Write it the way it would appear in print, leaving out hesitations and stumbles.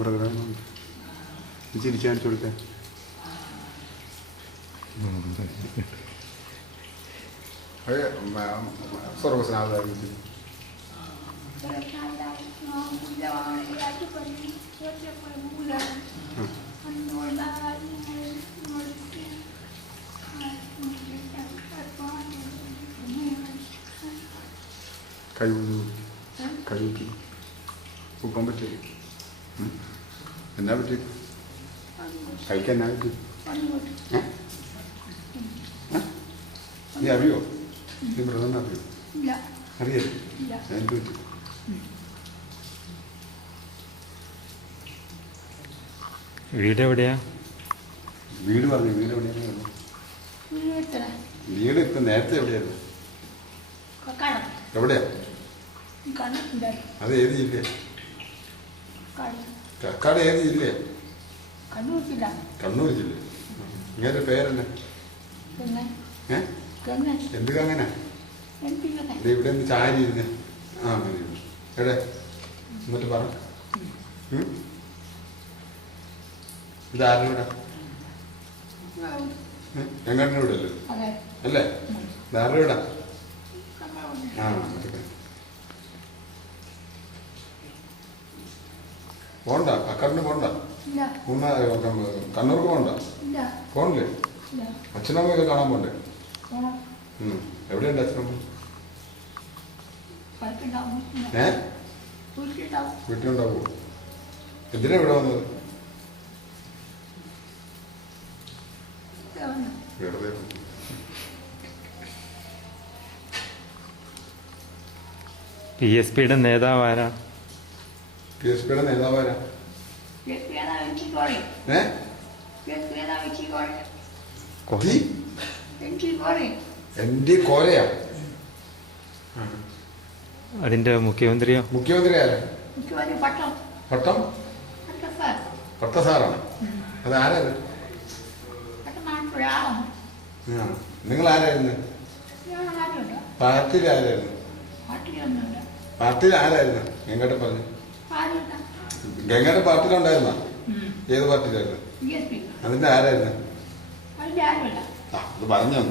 ബ്രദറെ ചിരിച്ചു കാണിച്ചു കൊടുത്തേ. സർവസ്നാഥാരിക്കും കഴിവിട്ടു ഉപ്പാൻ പറ്റില്ല. എന്നാ പറ്റി കഴിക്കാൻ എന്നാ പറ്റി? നീ അറിയോ? നീ ബ്രദറിനെ അറിയോ? അറിയാം. എന്ത് പറ്റി? വീട് എവിടെയാ? വീട് പറഞ്ഞു. വീട് എവിടെയാണ്? വീട് ഇപ്പം നേരത്തെ എവിടെയായിരുന്നു? എവിടെയാ? അത് ഏത് ജില്ലയാ? കക്കാട് ഏത് ജില്ലയാ? കണ്ണൂർ ജില്ല. ഇങ്ങനെ പേരെന്നെ? എന്ത് കങ്ങനെ? ഇവിടെ ഒന്ന് ചാരി ഇരുന്നേ. ആ അങ്ങനെ എവിടെ എന്നിട്ട് പറ. ഇതാരുടെ ഇവിടെ? ഞങ്ങളുടെ ഇവിടെ അല്ലേ? അല്ലേ? ഇതാരുടെ ഇവിടെ? ആ പോണ്ട. കക്കാടിന് പോണ്ട. കണ്ണൂർക്ക് പോണ്ട. പോണില്ലേ? അച്ഛനമ്മയൊക്കെ കാണാൻ പോണ്ടേ? എവിടെയുണ്ട് അച്ഛനമ്മ? വീട്ടിലുണ്ടാവോ? എന്തിനാ ഇവിടെ വന്നത്? വെറുതെ. PSP നേതാവ് ആരാ? PSP നേതാവ് ആരാ? കോരയാ? അതിന്റെ മുഖ്യമന്ത്രിയോ? മുഖ്യമന്ത്രി ആരാ? പട്ടം പട്ടസാറാണ്. അത് ആരാണ്? നിങ്ങൾ ആരായിരുന്നു? പാർട്ടിയിൽ ആരായിരുന്നു? പാർട്ടിയിൽ ആരായിരുന്നു? ഗംഗയുടെ പറഞ്ഞു. ഗംഗയുടെ പാർട്ടിയിലുണ്ടായിരുന്ന? ഏത് പാർട്ടിയിലായിരുന്നു? അതിന്റെ ആരായിരുന്നു? അത് പറഞ്ഞു.